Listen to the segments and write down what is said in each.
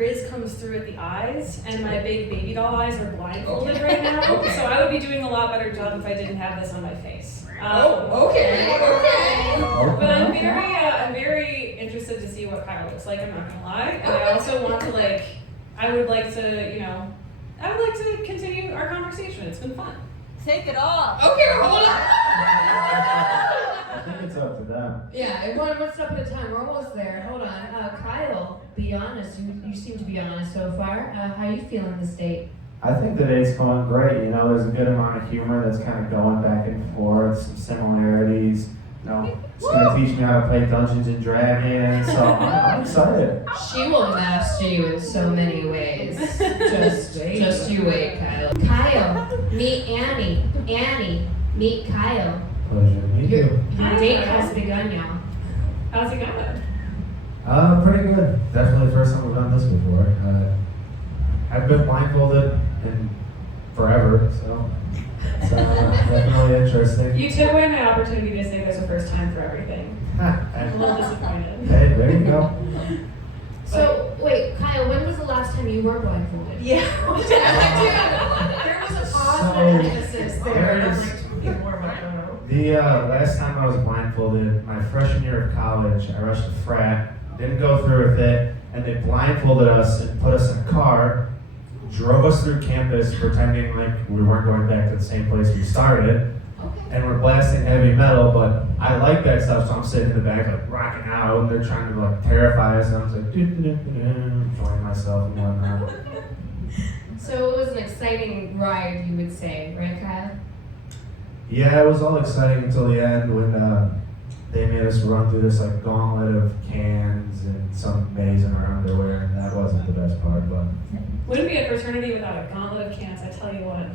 Riz comes through at the eyes, and my big baby doll eyes are blindfolded right now. Okay. So I would be doing a lot better job if I didn't have this on my face. Okay. But I'm very interested to see what Kyle looks like. I'm not gonna lie, and I also want to I would like to continue our conversation. It's been fun. Take it off. Okay, hold on. I think it's up to them. Yeah, one step at a time. We're almost there. Hold on. Kyle, be honest. You seem to be honest so far. How you feeling this date? I think the date's going great. You know, there's a good amount of humor that's kind of going back and forth, some similarities. You know, it's going to teach me how to play Dungeons and Dragons, so I'm excited. She will master you in so many ways. Just you wait, Kyle. Kyle, meet Annie. Annie, meet Kyle. Pleasure to meet you. Your date has begun, y'all. How's it going? Pretty good. Definitely the first time we've done this before. I've been blindfolded in forever, so it's definitely interesting. You took away my opportunity to say there's a first time for everything. I'm a little disappointed. Hey, there you go. So, wait, Kyle, when was the last time you were blindfolded? Yeah. There was a pause and emphasis there. The last time I was blindfolded, my freshman year of college, I rushed a frat, didn't go through with it, and they blindfolded us and put us in a car, drove us through campus pretending like we weren't going back to the same place we started, and we're blasting heavy metal, but I like that stuff, so I'm sitting in the back like rocking out, and they're trying to like terrify us, and I'm just like enjoying myself and whatnot. So it was an exciting ride, you would say, right, Kyle? Yeah, it was all exciting until the end when they made us run through this like gauntlet of cans and some maze in our underwear, and that wasn't the best part, but Wouldn't be a fraternity without a gauntlet of cans, I tell you what.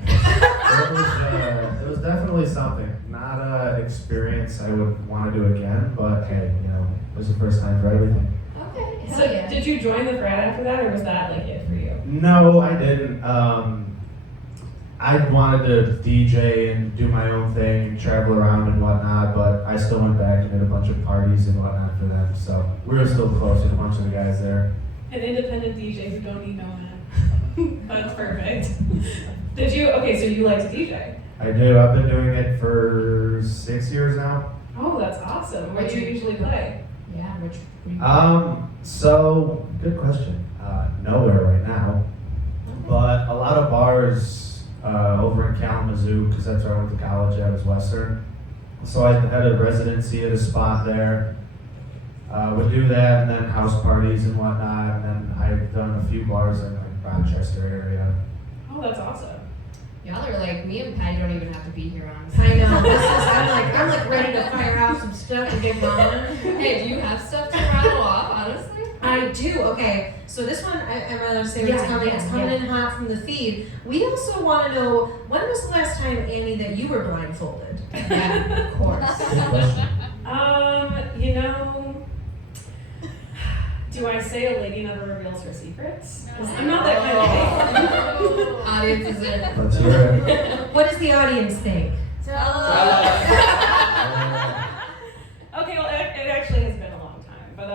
it was definitely something. Not an experience I would want to do again, but hey, you know, it was the first time for everything. Okay, So did you join the frat after that, or was that like it for you? No, I didn't. I wanted to DJ and do my own thing and travel around and whatnot, but I still went back and did a bunch of parties and whatnot for them. So we were still close with a bunch of the guys there. An independent DJ who don't need no man. That's perfect. So you like to DJ? I do. I've been doing it for 6 years now. Oh, that's awesome. What do you usually play? Yeah, which So good question. Nowhere right now, but a lot of bars over in Kalamazoo, because that's where I went to college at, was Western. So I had a residency at a spot there. Would do that, and then house parties and whatnot, and then I've done a few bars in like Rochester area. Oh, that's awesome. y'all are like, me and Patty don't even have to be here on. I know. I'm like ready to fire out some stuff and get going. Hey, do you have stuff to rattle off, honestly? I do. Okay, so this one, I'm gonna say it's coming in hot from the feed. We also want to know, when was the last time, Annie, that you were blindfolded? Yeah, of course. Do I say a lady never reveals her secrets? 'Cause I'm not that kind of lady. Audience is in. Let's hear it. What does the audience think? Okay, well, it actually has been a long time, but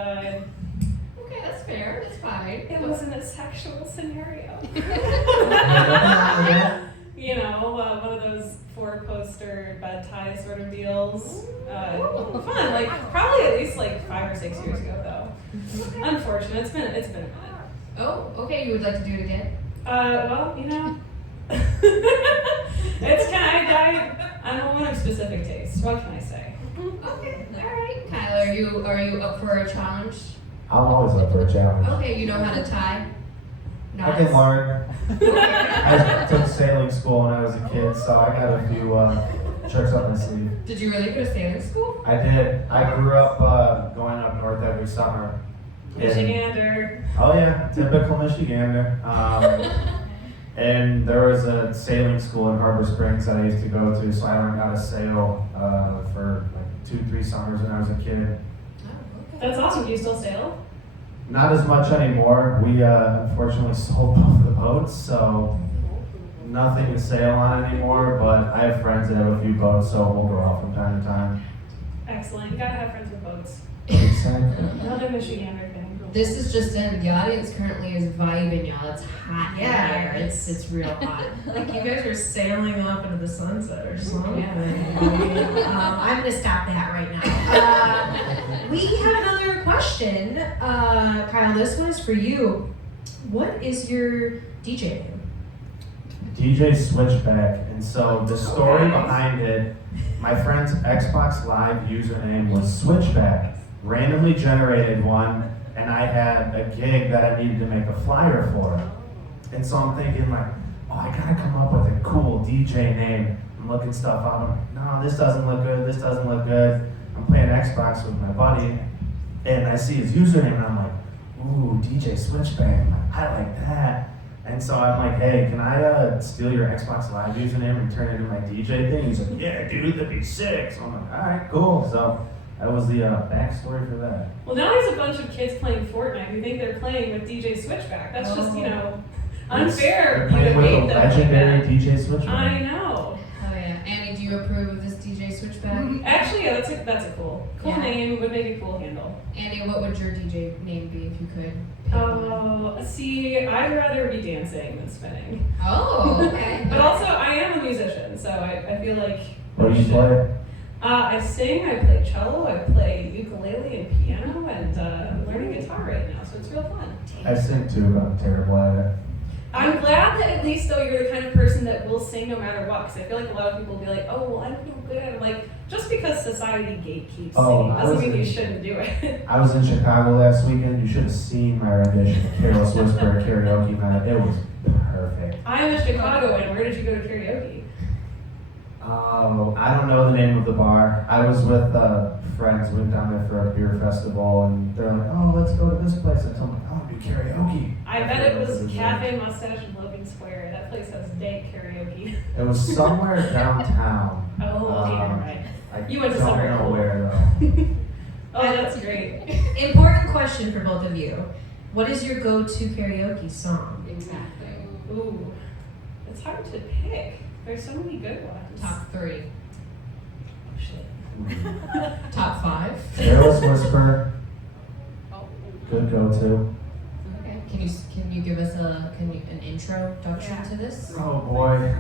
Okay, that's fair. That's fine. it wasn't a sexual scenario. One of those four-poster bed tie sort of deals. Fun, like probably at least like 5 or 6 years ago, though. Unfortunate. It's been a minute. Oh, okay. You would like to do it again? Well, it's I'm a woman of specific tastes. What can I say? Okay. All right. Kyle, are you up for a challenge? I'm always up for a challenge. Okay. You know how to tie? I can learn. I took sailing school when I was a kid, so I got a few tricks up my sleeve. Did you really go to sailing school? I did. I grew up going up north every summer. Michigander. Oh yeah, typical Michigander. And there was a sailing school in Harbor Springs that I used to go to, so I learned how to sail for like 2-3 summers when I was a kid. Oh, okay. That's awesome. Do you still sail? Not as much anymore. We unfortunately sold both of the boats, so nothing to sail on anymore, but I have friends that have a few boats, so we'll go off from time to time. Excellent. You gotta have friends with boats. Exactly. Another Michigander thing. this is just in. The audience currently is vibing, y'all. It's hot in here. It's real hot. Like you guys are sailing off into the sunset or something. Yeah. I'm gonna stop that right now. We have another question. Kyle, this one is for you. What is your DJ name? DJ Switchback. And so the story behind it, my friend's Xbox Live username was Switchback. Randomly generated one, and I had a gig that I needed to make a flyer for. And so I'm thinking like, oh, I gotta come up with a cool DJ name. I'm looking stuff up. I'm like, no, this doesn't look good. This doesn't look good. I'm playing Xbox with my buddy, and I see his username, and I'm like, ooh, DJ Switchback. I'm like, I like that. And so I'm like, hey, can I steal your Xbox Live username and turn it into my DJ thing? He's like, yeah, dude, that'd be sick. So I'm like, all right, cool. So that was the backstory for that. Well, now there's a bunch of kids playing Fortnite who think they're playing with DJ Switchback. That's just, unfair of you to With hate a them. legendary like DJ Switchback. that. I know. Oh yeah. Annie, do you approve of this DJ Switchback? Actually, yeah, that's a cool Yeah. name. Would make a cool handle. Annie, what would your DJ name be if you could? pick one? Oh, see, I'd rather be dancing than spinning. Oh, okay. But also, I am a musician, so I feel like. What do you play? I sing, I play cello, I play ukulele and piano, and I'm learning guitar right now, so it's real fun. I sing too, but I'm terrible at it. I'm glad that at least though you're the kind of person that will sing no matter what, because I feel like a lot of people will be like, oh, well, I don't feel good at it. Like, just because society gatekeeps singing doesn't mean you shouldn't do it. I was in Chicago last weekend. You should have seen my rendition of Careless Whisper karaoke night. It was perfect. I'm a Chicagoan. Where did you go to karaoke? Oh, I don't know the name of the bar. I was with friends. We went down there for a beer festival, and they're like, "Oh, let's go to this place." I told them, "I want to do karaoke." I bet it was Cafe Mustache in Logan Square. That place has dank karaoke. It was somewhere downtown. Oh, okay, you're right. I You went to don't somewhere know cool. where though. Oh, that's great. Important question for both of you. What is your go-to karaoke song? Exactly. Ooh, it's hard to pick. There's so many good ones. Top 3. Oh, shit. Top 5. Careless Whisper. Good go-to. Okay. Can you give us an introduction to this? Oh boy.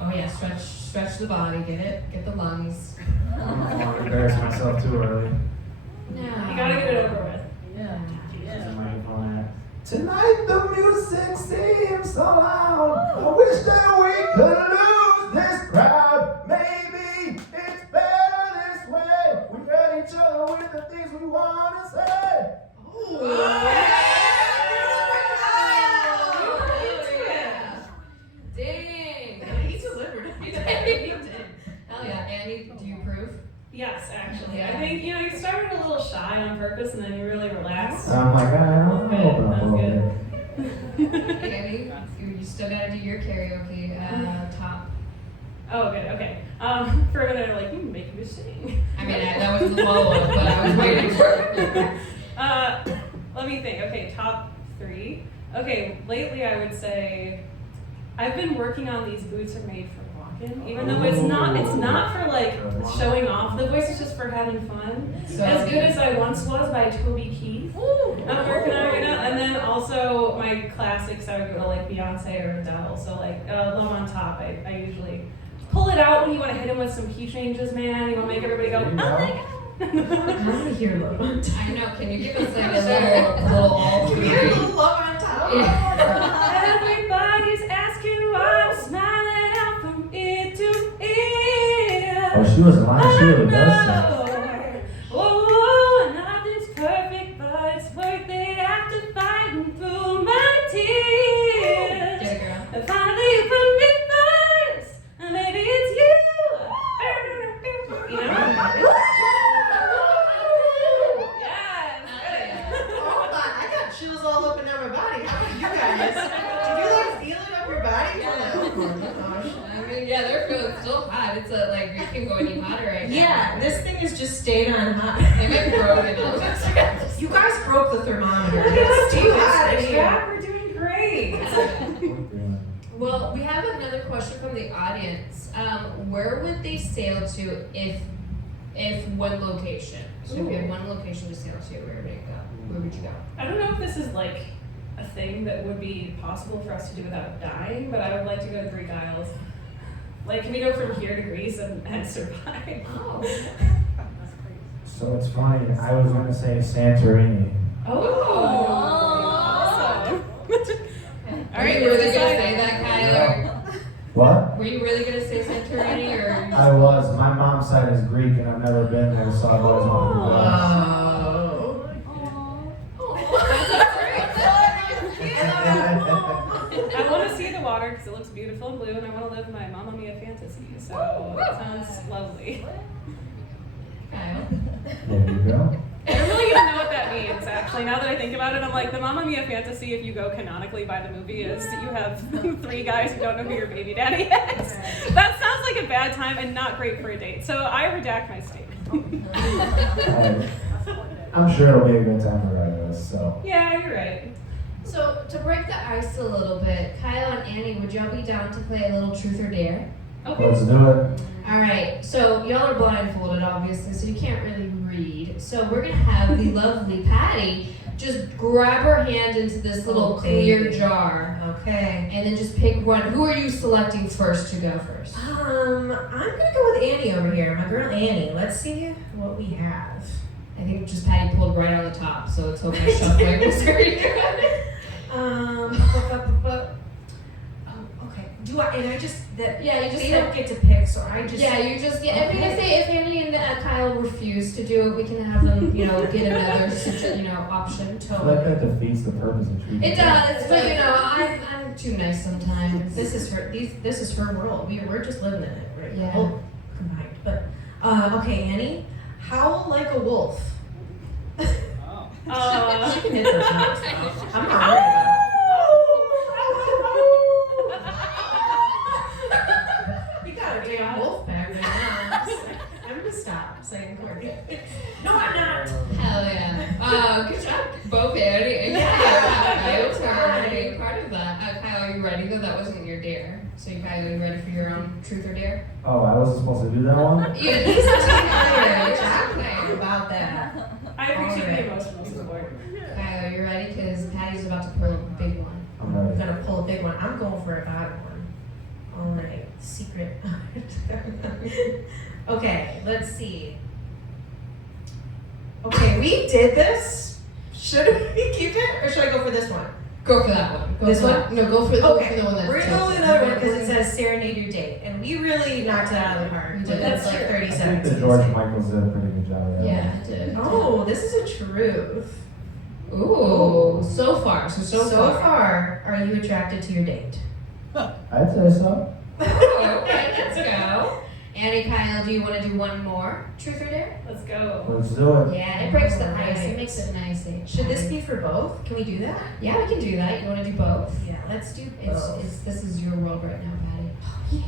Oh yeah, stretch the body, get the lungs. I don't want to embarrass myself too early. No. You gotta get it over with. Yeah. Tonight the music seems so loud. I wish that we could lose this crowd. Maybe it's better this way. We hurt each other with the things we want to say. Dang. He delivered. He did. Hell yeah. Annie, do you approve? Yes, actually. I think, you started a little shy on purpose and then you really relaxed. I'm like, I don't That's know good. about a That's little good. bit. Annie, you still gotta do your karaoke top. Oh, good, okay. For a minute, I'm like, make you sing. I mean, that was the follow-up, but I was waiting for it. Let me think. Okay, top 3. Okay, lately I would say I've been working on These Boots Are Made for Walking, even though it's not for like showing off the voice, it's just for having fun. So As Good As I Once Was by Toby Keith. I'm working on it right now. And then also my classics, I would go to like Beyonce or Adele. So like Love on Top, I usually pull it out when you want to hit him with some key changes, man. You want to make everybody go, oh my god. I want to hear Love on Top. I know, can you give us like a little all Can we hear a little Love on Top? Yeah. Everybody's asking why I'm smiling out from ear to ear. Oh, she was lying. She really does that. Oh, nothing's perfect, but it's worth it after fighting through my tears. Get it, girl. And finally you put me first, and maybe it's you. You know? Yes. Hold on, I got chills all up and down my body. How about you guys? Did you like feel it up your body? Oh my gosh. I mean, yeah, they're feeling still hot. It's like we can go any hotter right now. Yeah, this thing is just stayed on hot. They might be broken. You guys broke the thermometer. Look at us It's too hot in do here. that. We're doing great. Well, we have another question from the audience. Where would they sail to if one location? So if you had one location to sail to, where would it go? Where would you go? I don't know if this is like a thing that would be possible for us to do without dying, but I would like to go to Greek Isles. Like, can we go from here to Greece and survive? Oh. So it's funny, I was going to say Santorini. Oh, awesome. All right, Were you really let's gonna decide. say that, Kyler? What? Were you really gonna say Santorini or? I was. My mom's side is Greek and I've never been there, so I've always wanted to go. I want to see the water because it looks beautiful and blue, and I want to live my Mamma Mia fantasy. So it sounds lovely. Kyle. There you go. I don't really even know what that means, actually. Now that I think about it, I'm like, the Mamma Mia fantasy, if you go canonically by the movie, is you have 3 guys who don't know who your baby daddy is. That sounds like a bad time and not great for a date. So I redact my statement. I'm sure it'll be a good time regardless, so. Yeah, you're right. So to break the ice a little bit, Kyle and Annie, would y'all be down to play a little truth or dare? Okay. Let's do it. All right, so y'all are blindfolded, obviously, so you can't really read. So we're gonna have the lovely Patty just grab her hand into this little clear jar, Okay. and then just pick one. Who are you selecting first to go first? I'm gonna go with Annie over here, my girl Annie. Let's see what we have. I think just Patty pulled right on the top, so let's hope my shuffling was very good. Okay. Do I? And I just that. Yeah, you just They said- don't get to pick, so I just. Yeah, you just get. Okay. If Annie and Kyle refuse to do it, we can have them, get another, option. I feel like that defeats the purpose of treating. It does, but I'm too nice sometimes. This is her. This is her world. We're just living in it, right? Yeah. Oh, combined. But okay, Annie, howl like a wolf. She can hit her toes. I'm not worried about it. We got a damn wolf back there now. I'm gonna stop saying Courtney. No, I'm not. Hell yeah. Good job, both Annie and Kyle for being part of that. Kyle, are you ready though? That wasn't your dare. So Kyle, are you ready for your own truth or dare? Oh, I wasn't supposed to do that one? Yeah, He's a team player. player. Exactly. About that. I appreciate the emotional support. Kyle, are you ready? Because Patty's about to pull a big one. I'm I'm ready. gonna pull a big one. I'm going for a bad one. All right, secret. Okay, let's see. Okay, we did this. Should we keep it or should I go for this one? Go for that one. Go This for one? that. No, go for the one that's we're gonna go with another one because it says serenade your date, and we really knocked it out of the park. We did. That's like 30 I think seconds. that George Michaels did a pretty good job of that. Yeah, I did. Oh, this is a truth. Ooh, so far. So far, are you attracted to your date? I'd say so. Okay, let's go. Annie, Kyle, do you want to do one more truth or dare? Let's go. Let's do it. Yeah, it breaks the ice. Alright. It makes it nice. Should this be for both? Can we do that? Yeah, we can do that. You want to do both? Yeah, let's do It's both. this is your world right now, Patty.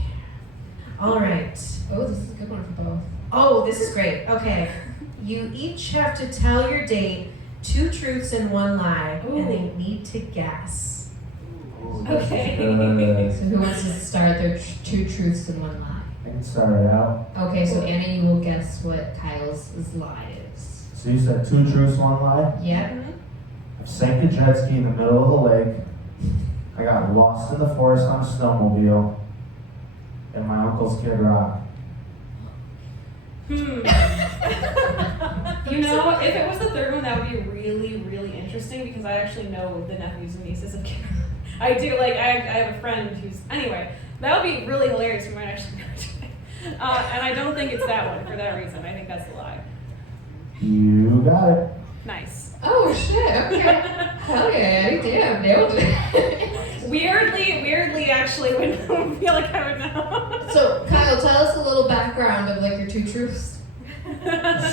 All right. Oh, this is a good one for both. Oh, this is great. Okay. You each have to tell your date 2 truths and 1 lie, and they need to guess. Okay. So who wants to start their 2 truths and 1 lie? I can start it out. Okay, so Annie, you will guess what Kyle's lie is. So you said 2 truths, 1 lie? Yeah. I sank a jet ski in the middle of the lake. I got lost in the forest on a snowmobile. And my uncle's Kid Rock. You know, if it was the third one, that would be really, really interesting because I actually know the nephews and nieces of Karen. I do, like, I have a friend who's, anyway, that would be really hilarious. We might actually go to it. And I don't think it's that one for that reason. I think that's the lie. You got it. Nice. Oh shit. Okay. Hell yeah, Annie. Damn, nailed it. Weirdly, actually, would feel like I would know. So, Kyle, tell us a little background of like your 2 truths.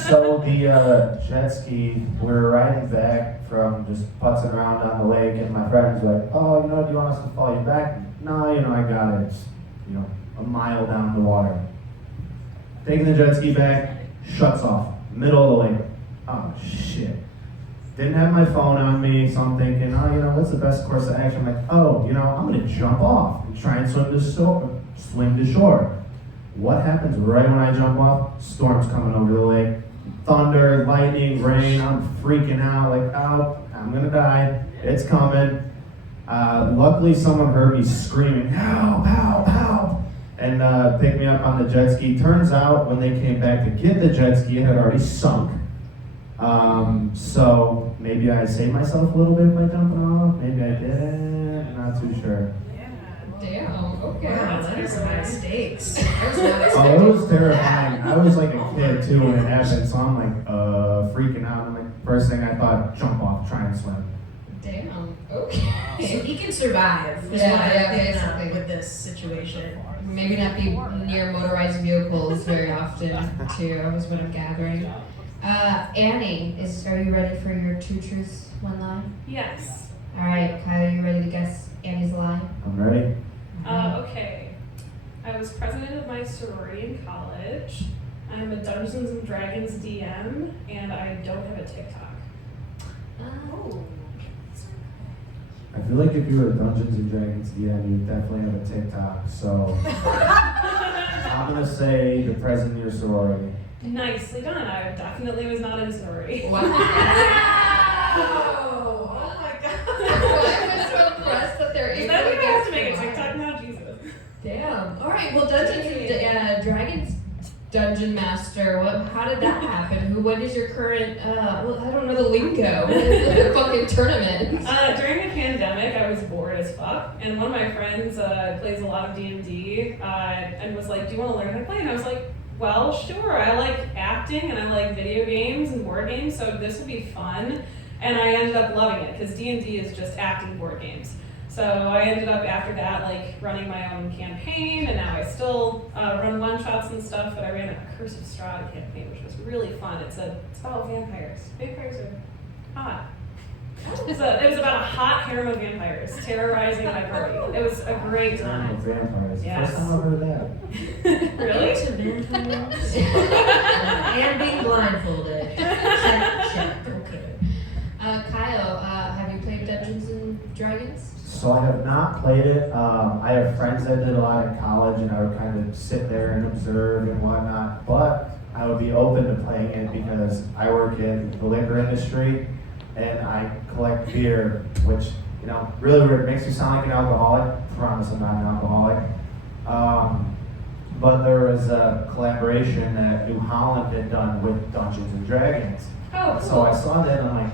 So the jet ski, we were riding back from just putzing around on the lake, and my friend was like, "Oh, do you want us to follow you back?" No, I got it. It's, a mile down the water. Taking the jet ski back, shuts off, middle of the lake. Oh shit. Didn't have my phone on me, so I'm thinking, what's the best course of action? I'm like, I'm gonna jump off and try and swim to shore. What happens right when I jump off? Storm's coming over the lake. thunder, lightning, rain. I'm freaking out, like, oh, I'm gonna die. It's coming. Luckily, someone heard me screaming, help, help, help, and picked me up on the jet ski. Turns out, when they came back to get the jet ski, it had already sunk. So maybe I saved myself a little bit by jumping off. Maybe I did. Not too sure. Damn. Okay. Wow, that is high stakes. Oh, it was terrifying. I was like a kid too when it happened, so I'm like freaking out. I'm like, first thing I thought, jump off, try and swim. Damn. So Okay. he can survive. Is Yeah, what I yeah, think, basically. with this situation. Maybe not be near motorized vehicles very often, too, is what I'm gathering. Annie, are you ready for your 2 truths, 1 lie? Yes. All right, Kyle, you ready to guess Annie's lie? I'm ready. Okay. I was president of my sorority in college. I'm a Dungeons and Dragons DM, and I don't have a TikTok. Oh. I feel like if you were a Dungeons and Dragons DM, you definitely have a TikTok. So I'm gonna say the president of your sorority. Nicely done. I definitely was not in a sorority. Wow! Oh my god. I'm so impressed that they're Is able that to what I have to guess make a why. TikTok now? Jesus. Damn. All right. Well, Dungeons and Dragons Dungeon Master. How did that happen? What is your current? Well, I don't know the lingo. What is the fucking tournament? During the pandemic, I was bored as fuck, and one of my friends plays a lot of D&D, and was like, "Do you want to learn how to play?" And I was like, "Well, sure. I like acting, and I like video games and board games, so this would be fun." And I ended up loving it because D&D is just acting board games. So I ended up after that like running my own campaign, and now I still run one-shots and stuff, but I ran a Curse of Strahd campaign, which was really fun. It's about vampires. Vampires are hot. It was about a hot harem of vampires terrorizing my party. It was a great time. Vampires. Yes. First time I've heard of that. Really? To vampires. And being blindfolded. Check. Okay. Kyle, have you played Dungeons and Dragons? So I have not played it. I have friends that did a lot in college, and I would kind of sit there and observe and whatnot. But I would be open to playing it because I work in the liquor industry, and I collect beer, which, you know, really weird. It makes me sound like an alcoholic. Promise I'm not an alcoholic. But there was a collaboration that New Holland had done with Dungeons and Dragons. Oh, So I saw that and I'm like,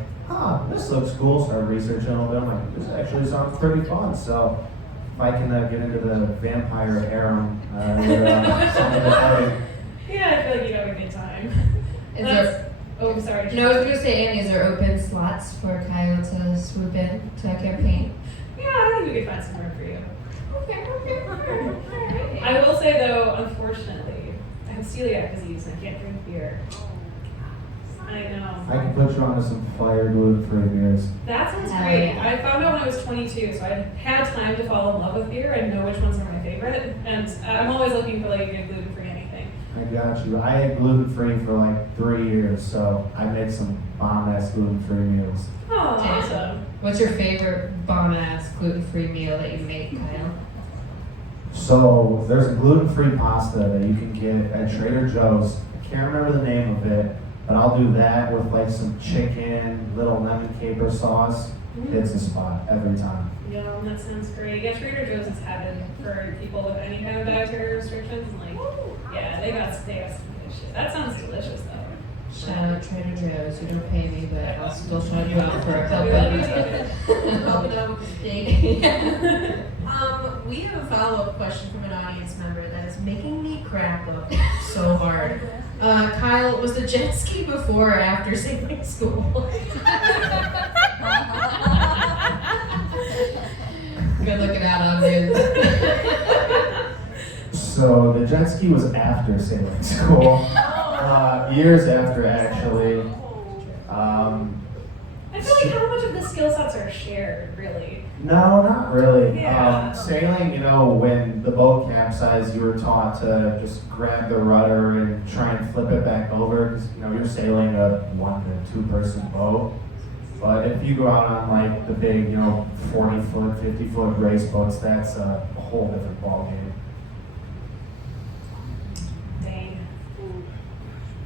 this looks cool. Started researching a little bit. I'm like, this actually sounds pretty fun. So if I can get into the vampire harem, something to play. Yeah, I feel like you'd have a good time. Is there? Oh, sorry. No, I was gonna say, Annie, is there open slots for Kyle to swoop in to a campaign? Yeah, I think we could find some room for you. Okay. Alright. I will say though, unfortunately, I have celiac disease and I can't drink beer. I know. I can put you onto some fire gluten-free beers. That sounds Hell great. yeah. I found out when I was 22, so I had time to fall in love with beer and know which ones are my favorite. And I'm always looking for like a good gluten-free anything. I got you. I had gluten-free for like 3 years, so I made some bomb-ass gluten-free meals. Oh, awesome. What's your favorite bomb-ass gluten-free meal that you make, Kyle? So there's a gluten-free pasta that you can get at Trader Joe's. I can't remember the name of it, but I'll do that with like some chicken, little lemon caper sauce. It's a spot every time. Yum, that sounds great. Yeah, Trader Joe's is heaven for people with any kind of dietary restrictions. And like, yeah, they got some good shit. That sounds delicious though. Shout out Trader Joe's. You don't pay me, but I'll still shout you out for a We love you, couple. David. Helping out with the steak. We have a follow-up question from an audience member that is making me crack up so hard. Kyle, was the jet ski before or after sailing school? Good looking out on dudes. So the jet ski was after sailing school. Years after, actually. I feel like how much of the skill sets are shared, really? No, not really. Yeah. Sailing, you know, when the boat capsized, you were taught to just grab the rudder and try and flip it back over because, you know, you're sailing a 1 to 2 person boat. But if you go out on like the big, you know, 40-foot, 50-foot race boats, that's a whole different ballgame. Dang.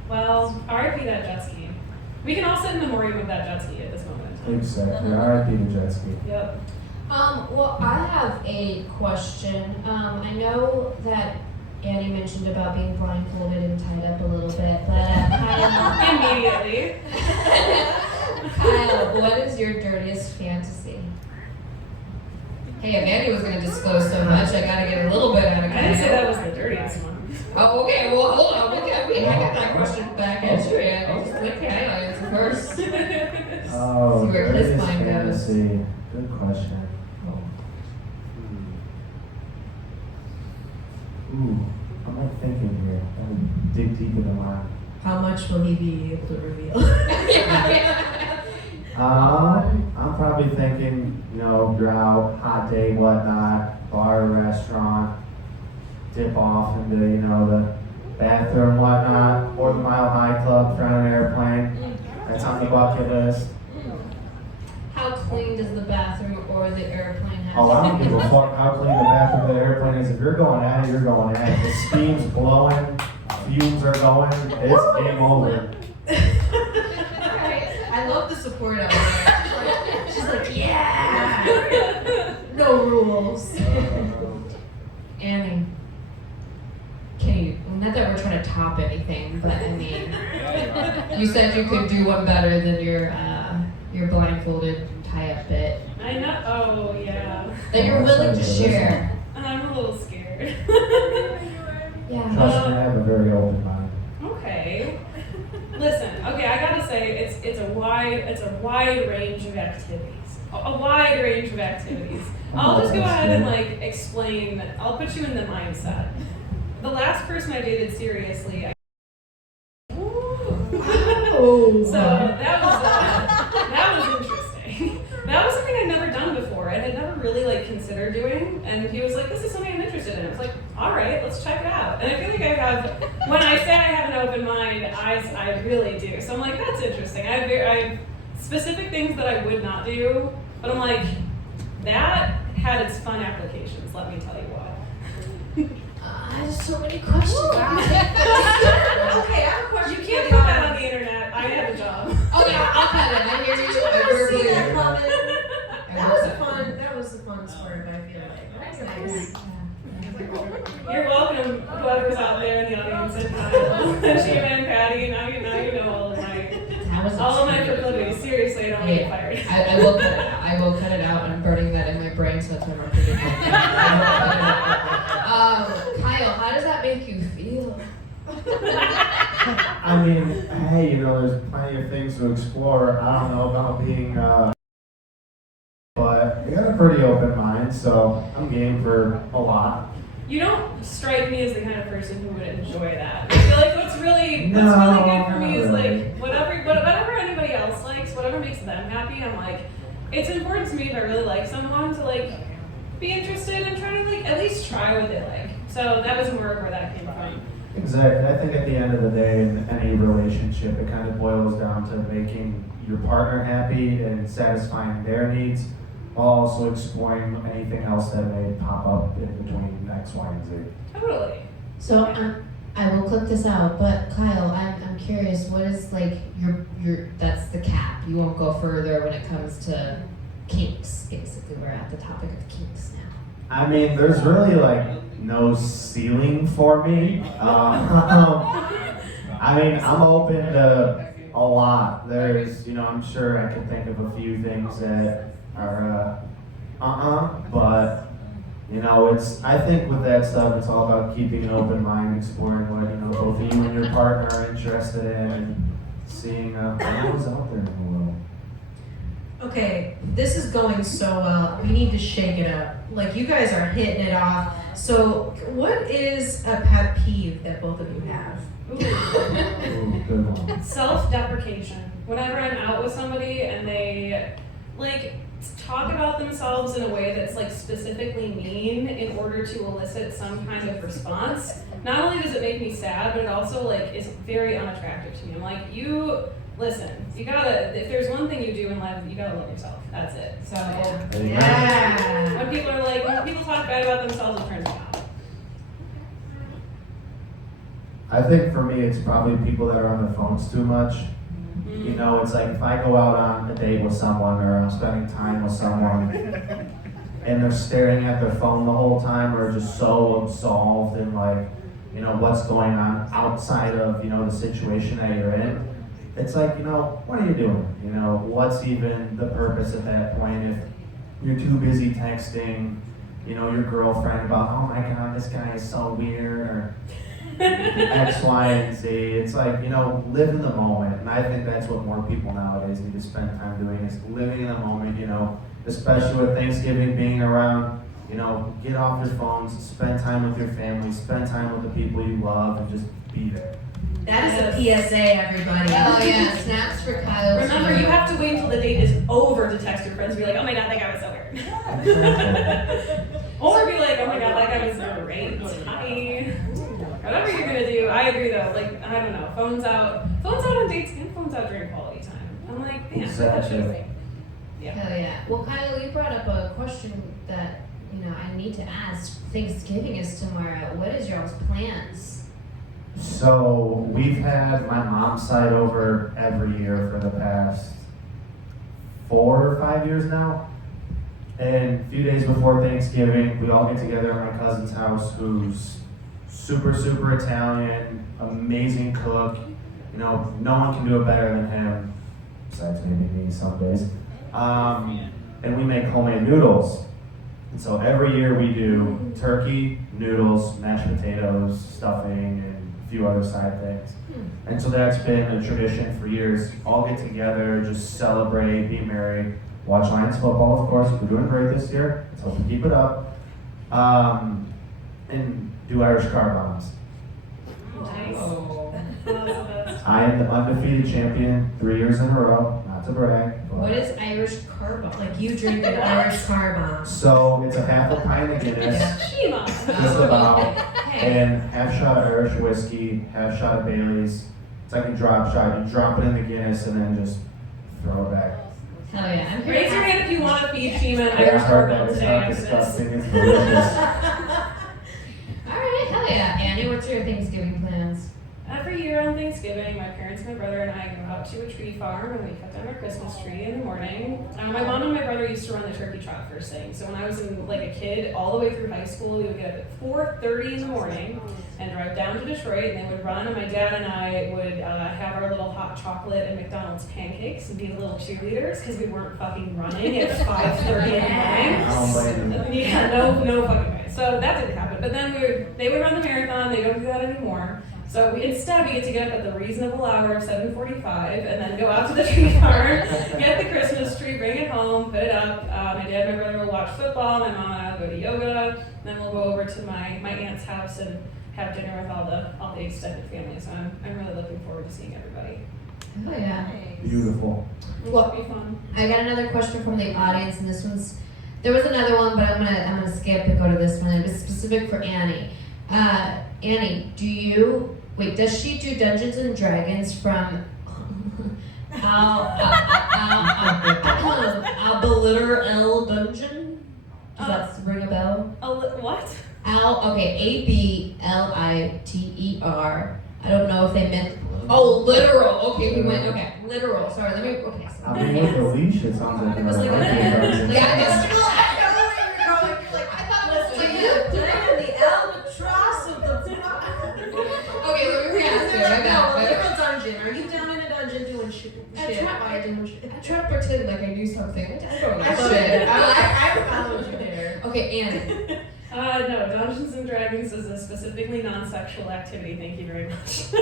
Well, RIP that jet ski. We can all sit in memoriam of that jet ski at this moment. Exactly. R.I.P. the jet ski. Yep. Well, I have a question. I know that Annie mentioned about being blindfolded and tied up a little bit, but Kyle, Immediately. Kyle, what is your dirtiest fantasy? Hey, if Annie was going to disclose so much, I got to get a little bit out of I didn't say Kyle. that was the dirtiest one. Oh, okay. Well, hold on. I got that question back at you, Annie. Just let Kyle answer first. Oh, See where his greatest mind goes. fantasy. Good question. Ooh, I'm like thinking here. I'm dig deep into mine. How much will he be able to reveal? I'm probably thinking, you're out, hot day, whatnot, bar, restaurant, dip off into, the bathroom, whatnot, or the Mile High Club, for on an airplane. That's on the bucket list. How clean does the bathroom or the airplane have Oh, I don't to give be? a fuck how clean the bathroom of the airplane is. If you're going at it, you're going at it. The steam's blowing, fumes are going, it's game over. I love the support out there. She's like, yeah! No rules. Annie, can you, not that we're trying to top anything, but I mean, you said you could do one better than your blindfolded tie-up bit. I know. Oh, yeah. That you're willing to share. I'm a little scared. Yeah. Trust me, I have a very open mind. Okay. Listen, okay, I gotta say, it's a wide range of activities. A wide range of activities. I'll just go ahead and explain. I'll put you in the mindset. The last person I dated seriously, Oh. so that was interesting. That was something I'd never done before and had never really considered doing. And he was like, "This is something I'm interested in." I was like, "All right, let's check it out." And I feel like I have, when I say I have an open mind, I really do. So I'm like, that's interesting. I have specific things that I would not do, but I'm like, that had its fun applications. Let me tell you what. I have so many questions. Okay, I have a question. You can't put that on the internet. I have a job. Oh yeah, I'll cut it. I hear you. Did you I ever see verbally- that comment? I That will was a cut it. fun. That was a fun swerve. I feel like. That's nice. You're welcome, whoever's out there in the audience, and Shiva and Patty. Now you know all of my proclivities. Seriously, I don't want to get fired. I will cut it out. I will cut it out. I'm burning that in my brain, so it's never pretty. Kyle, how does that make you feel? I mean, hey, there's plenty of things to explore. I don't know about being, but I got a pretty open mind, so I'm game for a lot. You don't strike me as the kind of person who would enjoy that. I feel like what's really good for me is whatever anybody else likes, whatever makes them happy. I'm like, it's important to me if I really like someone to be interested and try to at least try what they like. So that was more of where that came from. Exactly. I think at the end of the day, in any relationship, it kind of boils down to making your partner happy and satisfying their needs, while also exploring anything else that may pop up in between X, Y, and Z. Totally. So I will clip this out, but Kyle, I'm curious. What is your that's the cap. You won't go further when it comes to kinks. Basically, we're at the topic of kinks now. I mean, there's really no ceiling for me. I mean, I'm open to a lot. There's, I'm sure I can think of a few things that are, but, I think with that stuff, it's all about keeping an open mind, exploring what, both you and your partner are interested in, and seeing what else out there in the world. Okay, this is going so well. We need to shake it up. You guys are hitting it off. So, what is a pet peeve that both of you have? Ooh, good one. Self-deprecation. Whenever I'm out with somebody and they talk about themselves in a way that's specifically mean in order to elicit some kind of response, not only does it make me sad, but it also is very unattractive to me. I'm like, listen, you gotta, if there's one thing you do in life, you gotta love yourself. That's it. So Yeah. when people talk bad about themselves, it turns me off. I think for me, it's probably people that are on their phones too much. You know, it's like if I go out on a date with someone or I'm spending time with someone and they're staring at their phone the whole time or just so absolved in like, you know, what's going on outside of, you know, the situation that you're in. It's like, you know, what are you doing? You know, what's even the purpose at that point if you're too busy texting, you know, your girlfriend about, oh my God, this guy is so weird, or X, Y, and Z. It's like, you know, live in the moment. And I think that's what more people nowadays need to spend time doing is living in the moment, you know, especially with Thanksgiving being around, you know, get off your phones, spend time with your family, spend time with the people you love, and just be there. That is a PSA, everybody. Oh yeah, snaps for Kyle. Remember, you have to wait until the date is over to text your friends and be like, oh my God, that guy was so weird. Or be like, oh my God, that guy was great. Hi. Whatever you're gonna do, I agree though. Like, I don't know, phones out on dates and phones out during quality time. I'm like, damn, Exactly. Yeah. Hell yeah. Well, Kyle, you brought up a question that, you know, I need to ask. Thanksgiving is tomorrow. What is y'all's plans? So we've had my mom's side over every year for the past 4 or 5 years now. And a few days before Thanksgiving, we all get together at my cousin's house, who's super, super Italian, amazing cook. You know, no one can do it better than him, besides maybe me some days. And we make homemade noodles. And so every year we do turkey, noodles, mashed potatoes, stuffing, and a few other side things. And so that's been a tradition for years. All get together, just celebrate, be merry, watch Lions football, of course. We're doing great this year. Let's hope we keep it up. And do Irish car bombs. Nice. Oh. I am the undefeated champion 3 years in a row. Not to brag. But What is Irish car bomb? Like you drink an Irish car bomb. So it's a half a pint of Guinness, Shima. just about, Hey. and half shot of Irish whiskey, half shot of Bailey's. It's like a drop shot. You drop it in the Guinness and then just throw it back. Hell yeah. I'm here Raise to your ask- hand if you want to feed Shima an Yeah, Irish I heard that. bourbon It's today not after this. disgusting. It's delicious. All right, hell yeah. Annie, what's your Thanksgiving plans? Every year on Thanksgiving, my parents, my brother, and I go out to a tree farm and we cut down our Christmas tree in the morning. My mom and my brother used to run the turkey trot first thing. So when I was like a kid, all the way through high school, we would get up at 4:30 in the morning and drive down to Detroit, and they would run, and my dad and I would have our little hot chocolate and McDonald's pancakes and be the little cheerleaders because we weren't fucking running at 5:30 in the morning. I don't blame you. Yeah, no fucking way. So that didn't happen. But then they would run the marathon. They don't do that anymore. So instead, we get to get up at the reasonable hour of 7:45 and then go out to the tree farm, get the Christmas tree, bring it home, put it up. My dad and my brother will watch football. My mom and I will go to yoga. And then we'll go over to my aunt's house and have dinner with all the extended family. So I'm really looking forward to seeing everybody. Hell yeah. Beautiful. Well, It'll be fun. I got another question from the audience, and this one's, there was another one, but I'm gonna skip and go to this one. It was specific for Annie. Annie, does she do Dungeons and Dragons from Albalitter L Dungeon? Does that ring a bell? What? Abliter. I don't know if they meant, literal. Okay, literal. Sorry, let me, okay. I mean, with the leash, it sounds like It was like another a- monkey. Yeah, I guess. I thought it was like the albatross of the Okay, let me re-ask you. I no, got a it. literal dungeon. Are you down in a dungeon doing shit? I try to pretend like I do something. I don't know I shit. I followed you there. Okay, Annie. No, Dungeons and Dragons is a specifically non-sexual activity. Thank you very much.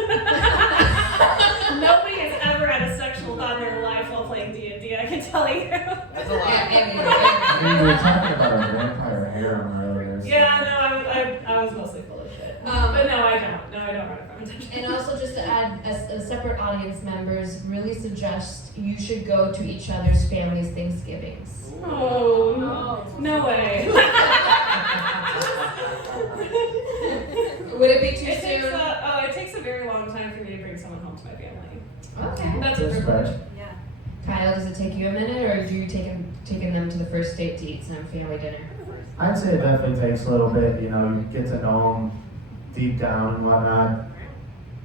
Nobody has ever had a sexual thought in their life while playing D&D. I can tell you. That's a lot. Annie. I mean, we were talking about a vampire harem earlier. So. Yeah, no, I was mostly full of shit. But no, I don't. No, I don't run from attention. And also, just to add, as separate audience members, really suggest you should go to each other's families' Thanksgivings. Oh, no way. Would it be too It takes soon? it takes a very long time for me to bring someone home to my family. Okay. That's a Respect. privilege. Kyle, does it take you a minute, or do you taking them to the first date to eat some family dinner? I'd say it definitely takes a little bit, you know, you get to know them deep down and whatnot.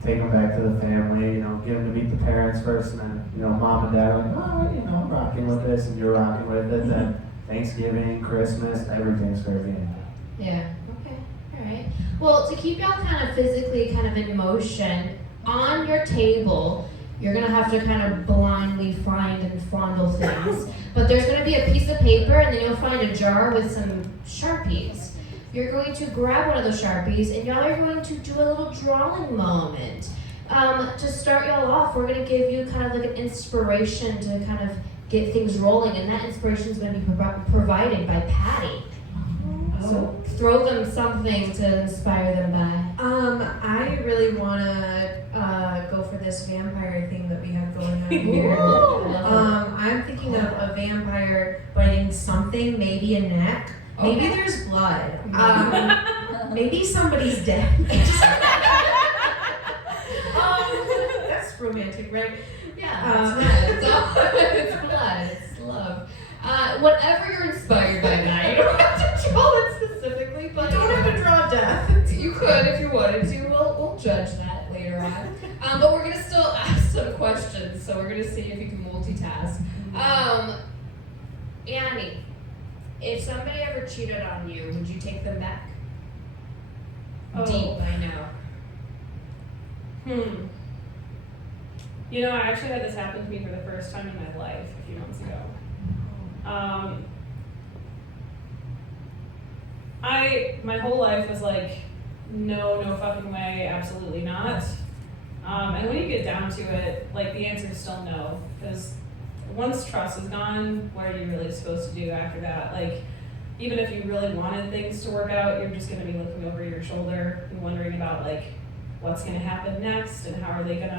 take them back to the family, get them to meet the parents first, and then, mom and dad are like, oh, I'm rocking with this, and you're rocking with it, then Thanksgiving, Christmas, everything's fair game. Yeah. Okay. All right. Well, to keep y'all kind of physically kind of in motion, on your table, you're gonna have to kind of blindly find and fondle things. But there's gonna be a piece of paper, and then you'll find a jar with some Sharpies. You're going to grab one of those Sharpies, and y'all are going to do a little drawing moment. To start y'all off, we're gonna give you kind of like an inspiration to kind of get things rolling, and that inspiration is going to be provided by Patty. So throw them something to inspire them by. I really want to go for this vampire thing that we have going on here. I'm thinking of a vampire biting something, maybe a neck. Maybe Okay. there's blood. Maybe somebody's dead. That's romantic, right? Yeah, it's blood. It's blood. It's love. Whatever you're inspired by now, you don't have to draw it specifically, but You don't have to draw death. you could if you wanted to. We'll judge that later on. But we're gonna still ask some questions, so we're gonna see if you can multitask. Annie, if somebody ever cheated on you, would you take them back? Oh. Deep, I know. I actually had this happen to me for the first time in my life a few months ago. My whole life was like, no fucking way, absolutely not. And when you get down to it, like the answer is still no, because once trust is gone, what are you really supposed to do after that? Like, even if you really wanted things to work out, you're just going to be looking over your shoulder and wondering about like what's going to happen next and how are they going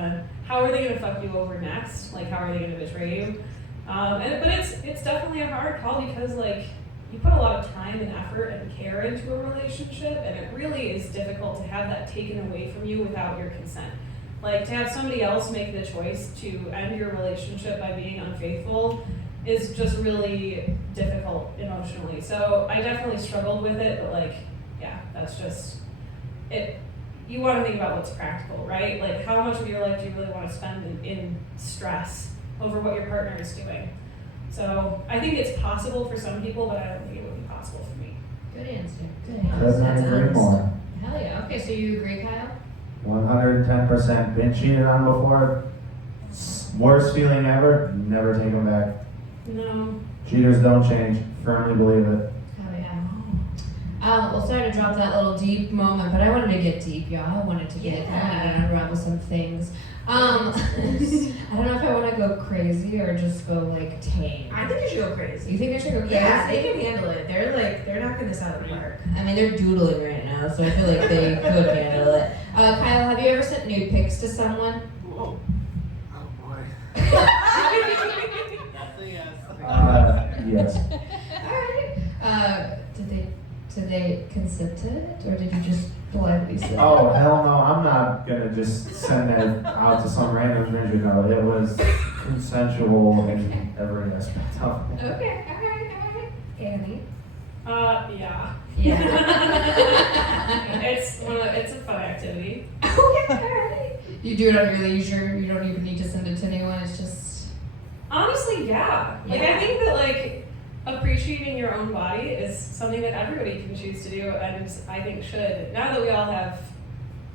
to fuck you over next? Like, how are they going to betray you? But it's definitely a hard call because like you put a lot of time and effort and care into a relationship, and it really is difficult to have that taken away from you without your consent. Like, to have somebody else make the choice to end your relationship by being unfaithful is just really difficult emotionally. So I definitely struggled with it, but like, yeah, that's just it. You want to think about what's practical, right? Like, how much of your life do you really want to spend in stress over what your partner is doing? So I think it's possible for some people, but I don't think it would be possible for me. Good answer. Good Couldn't answer. That's agree honest. more. Hell yeah. Okay, so you agree, Kyle? 110%. Been cheated on before. Worst feeling ever. Never take them back. No. Cheaters don't change. Firmly believe it. Hell yeah. Well, sorry to drop that little deep moment, but I wanted to get deep, y'all. I wanted to unravel some things. I don't know if I want to go crazy or just go like tame. I think you should go crazy. You think I should go crazy? Yeah, they can handle it. They're knocking this out of the park. I mean, they're doodling right now, so I feel like they could handle it. Kyle, have you ever sent nude pics to someone? Whoa. Oh boy. Nothing Yes. Alright. Did they consent to it, or did you just blindly say? Oh, hell no. I'm not going to just send that out to some random stranger. No, it was consensual in every aspect of it. Okay, alright. Annie? Yeah. Yeah. It's a fun activity. Okay, alright. You do it on your leisure, you don't even need to send it to anyone, it's just... Honestly, yeah. Like, I think that, like, appreciating your own body is something that everybody can choose to do, and I think should. Now that we all have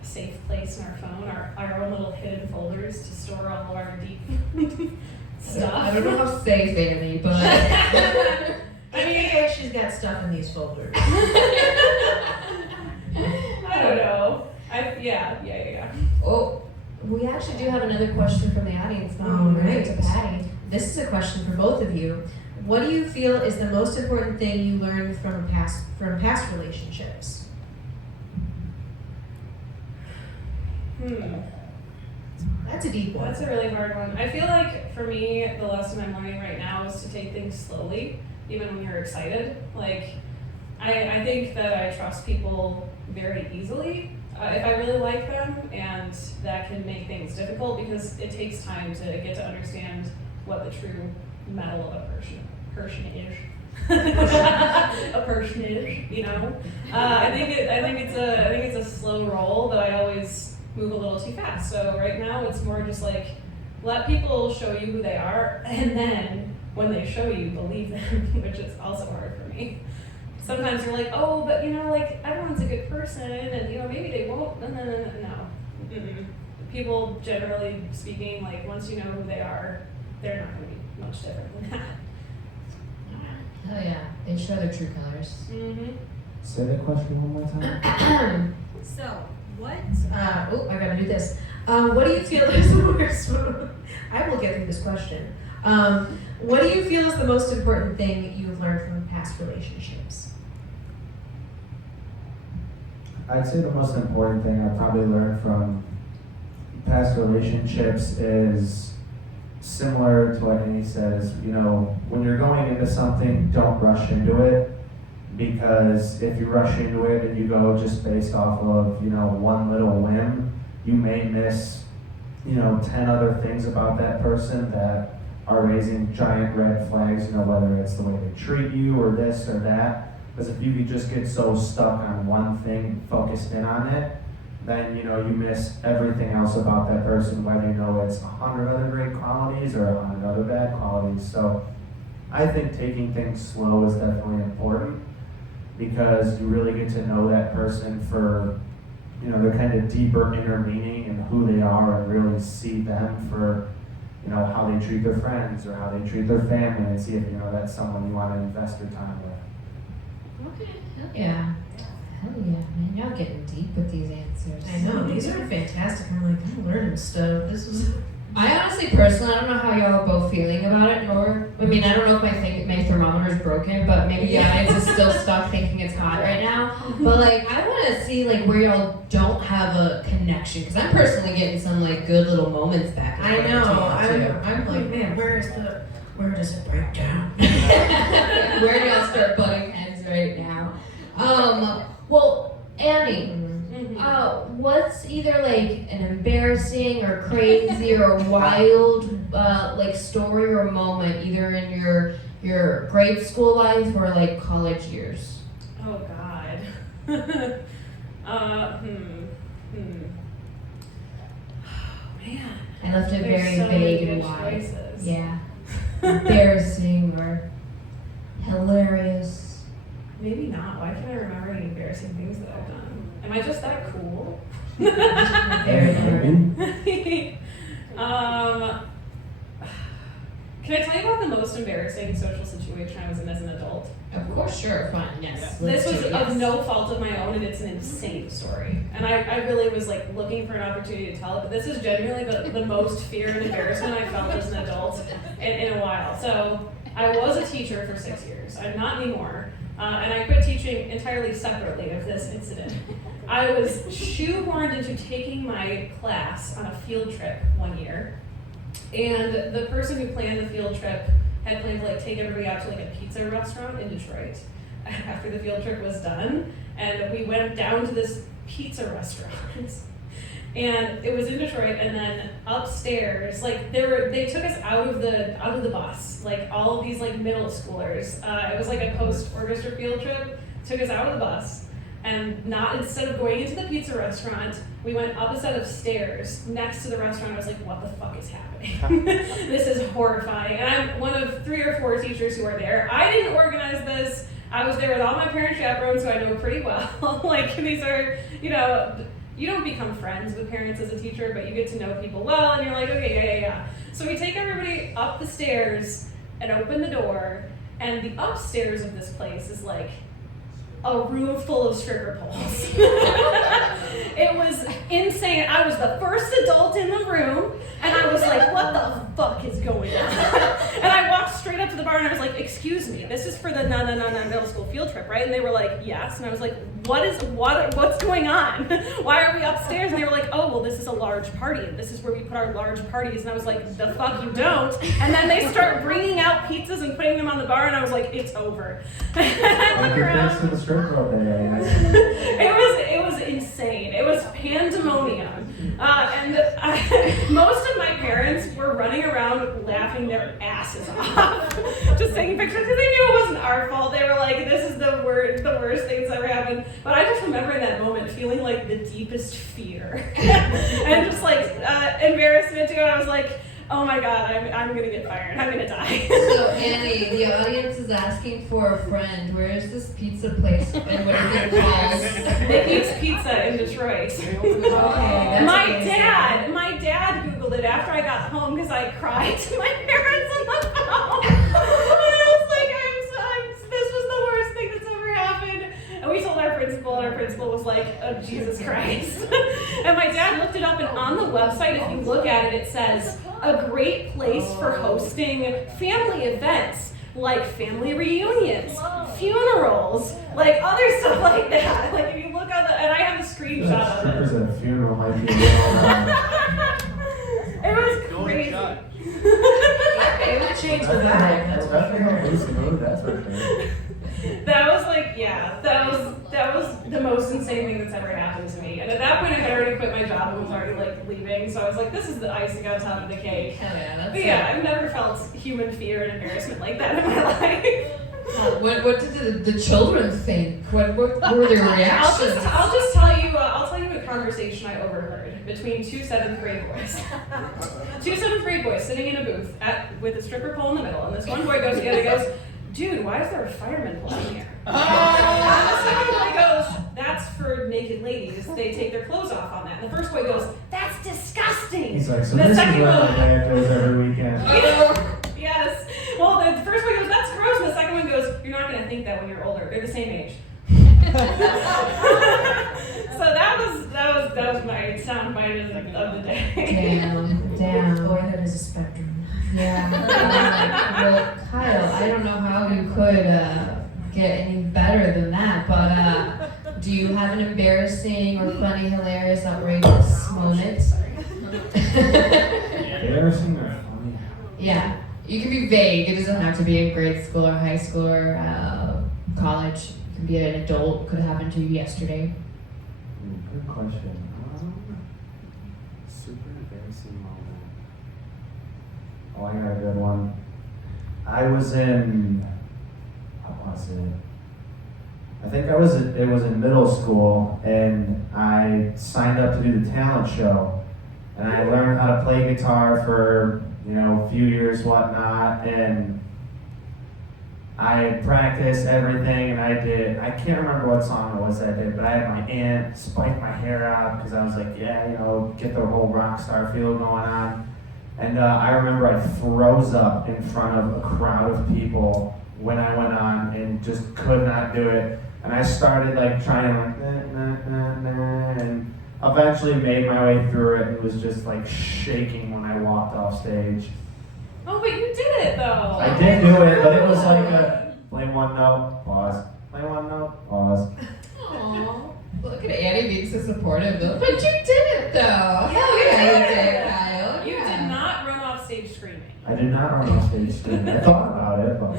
a safe place in our phone, our own little hidden folders to store all of our deep stuff. I don't know how safe, Annie, but... I mean, she's got stuff in these folders. I don't know. Yeah. Oh, we actually do have another question from the audience. All right. To Patty. This is a question for both of you. What do you feel is the most important thing you learned from past relationships? That's a deep one. That's a really hard one. I feel like for me, the lesson I'm learning right now is to take things slowly, even when you're excited. Like, I think that I trust people very easily if I really like them, and that can make things difficult because it takes time to get to understand what the true metal of a person is. A person is, you know. I think it's a slow roll, but I always move a little too fast. So right now it's more just like, let people show you who they are, and then when they show you, believe them, which is also hard for me. Sometimes you're like, oh, but like everyone's a good person, and maybe they won't. No. Mm-mm. People, generally speaking, like once you know who they are, they're not going to be much different than that. Hell yeah, they show their true colors. Mm-hmm. Say the question one more time. So, what? I gotta do this. What do you feel is the worst? I will get through this question. What do you feel is the most important thing you've learned from past relationships? I'd say the most important thing I probably learned from past relationships is similar to what Annie says. When you're going into something, don't rush into it, because if you rush into it and you go just based off of one little whim, you may miss 10 other things about that person that are raising giant red flags. Whether it's the way they treat you or this or that. Because if you could just get so stuck on one thing, focused in on it, then you miss everything else about that person, whether it's 100 other great qualities or 100 other bad qualities. So I think taking things slow is definitely important, because you really get to know that person for their kind of deeper inner meaning and who they are, and really see them for how they treat their friends or how they treat their family, and see if that's someone you want to invest your time with. Okay, hell yeah. Hell yeah, man. Y'all getting deep with these answers. I know, these are fantastic. I'm like, I'm learning stuff. This was. I honestly, personally, I don't know how y'all are both feeling about it, nor, I know if my thermometer is broken, but maybe it's just still stuck thinking it's hot right now. But I want to see where y'all don't have a connection, because I'm personally getting some good little moments back. I know. I'm like, man, where does it break down? Where do y'all start butting heads right now? Well, Annie. What's either an embarrassing or crazy or wild story or moment, either in your grade school life or college years? Oh God. Man. I left it There's very so vague many and good wide. choices. Yeah. Embarrassing or hilarious. Maybe not. Why can't I remember any embarrassing things that I've done? Am I just that cool? Very Can I tell you about the most embarrassing social situation I was in as an adult? Of course, sure, fine, yes. This was of no fault of my own, and it's an insane story. And I really was looking for an opportunity to tell it, but this is genuinely the most fear and embarrassment I felt as an adult in a while. So I was a teacher for 6 years. I'm not anymore. And I quit teaching entirely separately of this incident. I was shoehorned into taking my class on a field trip one year. And the person who planned the field trip had planned to take everybody out to a pizza restaurant in Detroit after the field trip was done. And we went down to this pizza restaurant. And it was in Detroit, and then upstairs, they took us out of the bus, all of these middle schoolers. It was a post-orchestra field trip. Took us out of the bus, and instead of going into the pizza restaurant, we went up a set of stairs next to the restaurant. I was like, what the fuck is happening? This is horrifying. And I'm one of 3 or 4 teachers who are there. I didn't organize this. I was there with all my parent chaperones who I know pretty well. These are, you don't become friends with parents as a teacher, but you get to know people well, and you're like, okay, yeah. So we take everybody up the stairs and open the door, and the upstairs of this place is a room full of stripper poles. It was insane. I was the first adult in the room, and I was like, what the fuck is going on? And I walked straight up to the bar, and I was like, excuse me, this is for the middle school field trip, right? And they were like, yes. And I was like, what's going on? Why are we upstairs? And they were like, oh, well, this is a large party, and this is where we put our large parties. And I was like, the fuck you don't. And then they start bringing out pizzas and putting them on the bar, and I was like, it's over. And I look around. To the strip club there. It was insane. It was pandemonium. Most of my parents were running around laughing their asses off, just taking pictures because they knew it wasn't our fault. They were like, "This is the worst thing that's ever happened." But I just remember in that moment feeling like the deepest fear and just like embarrassment too. And I was like, "Oh my God, I'm gonna get fired. I'm gonna die." So Annie, the audience is asking for a friend. Where is this pizza place and what is it called? It eats pizza in Detroit. My dad Googled it after I got home because I cried to my parents on the phone. And I was like, this was the worst thing that's ever happened. And we told our principal, and our principal was like, "Oh, Jesus Christ." And my dad looked it up, and on the website, if you look at it, it says, a great place for hosting family events, like family reunions, funerals, like other stuff like that. Like if you look on the, and I have a screenshot of it. Strippers at a funeral might be It was crazy. It would change the vibe. That's for sure. That's for sure. That was like, yeah, that was the most insane thing that's ever happened to me. And at that point, I had already quit my job and was already like leaving. So I was like, this is the icing on top of the cake. Hell yeah, that's But yeah, I've never felt human fear and embarrassment like that in my life. What did the children think? What were their reactions? I'll just tell you a conversation I overheard between two 7th grade boys. Two 7th grade boys sitting in a booth with a stripper pole in the middle, and this one boy goes to the other goes, "Dude, why is there a fireman pole in here?" And the second boy goes, "That's for naked ladies. They take their clothes off on that." And the first boy goes, "That's disgusting." He's like, "So The this is second what one- my dad does every weekend." Yes. Well, the first one goes, "That's gross," and the second one goes, "You're not going to think that when you're older. They're the same age." So that was my sound bite of the day. Damn. Boyhood is a spectrum. Yeah. Well, Kyle, I don't know how you could get any better than that, but do you have an embarrassing or funny, hilarious, outrageous moment? Embarrassing or funny? Yeah. You can be vague. It doesn't have to be in grade school or high school or college. It can be an adult. Could have happened to you yesterday. Good question. Super embarrassing moment. Oh, I got a good one. I was in, it was in middle school, and I signed up to do the talent show. And I learned how to play guitar for, a few years, whatnot, and I practiced everything, and I can't remember what song it was that I did, but I had my aunt spike my hair out because I was like, get the whole rock star feel going on. And I remember I froze up in front of a crowd of people when I went on and just could not do it. And I started trying to and eventually made my way through it and was just shaking when I walked off stage. Oh, but you did it though. I did do it, but it was play one note, pause. Play one note, pause. Aww. Look at Annie being so supportive though. But you did it though. Hell yeah, you did, Kyle. You did not run off stage screaming. I did not run off stage screaming. I thought about it, but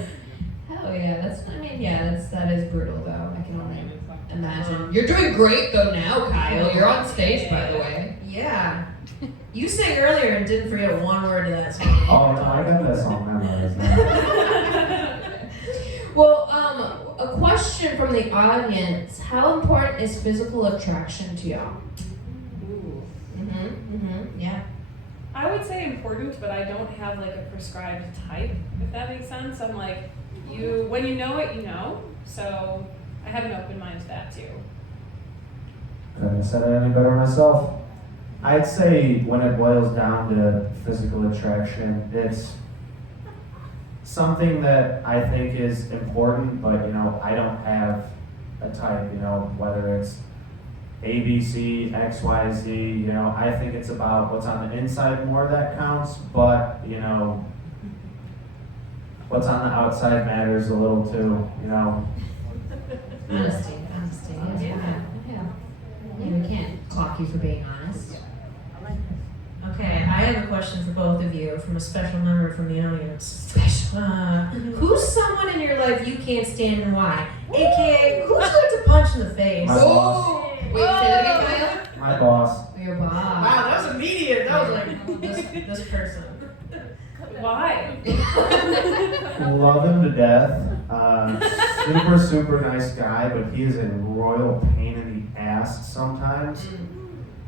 Hell yeah, that is brutal though. I can only imagine. You're doing great though now, Kyle. You're on stage, by the way. Yeah. You sang earlier and didn't forget one word of that song. oh no, I got that song memorized now. Well, a question from the audience: how important is physical attraction to y'all? Yeah. I would say important, but I don't have a prescribed type, if that makes sense. I'm when you know it, you know. So I have an open mind to that too. Couldn't have said it any better myself. I'd say when it boils down to physical attraction, it's something that I think is important, but I don't have a type, whether it's A, B, C, X, Y, Z, I think it's about what's on the inside more that counts, but, what's on the outside matters a little too, Honesty. Yeah. We can't clock you for being honest. Okay, I have a question for both of you from a special member from the audience. Special. Who's someone in your life you can't stand and why? AKA, who's like to punch in the face? My boss. Wait, say that again, Kyle. Wow, that was immediate. That was like this person. Why? Love him to death. Super nice guy, but he is a royal pain in the ass sometimes.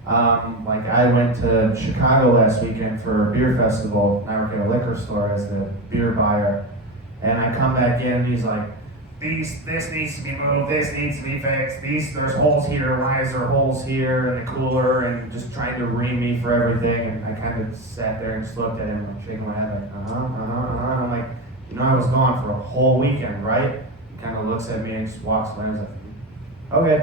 Like I went to Chicago last weekend for a beer festival, and I work at a liquor store as the beer buyer. And I come back in, and he's like, this needs to be moved, this needs to be fixed, there's holes here, why is there holes here in the cooler, and just trying to ream me for everything. And I kind of sat there and just looked at him, like shaking my head, like, and I'm like, I was gone for a whole weekend, right? He kind of looks at me and just walks away, and he's like, okay.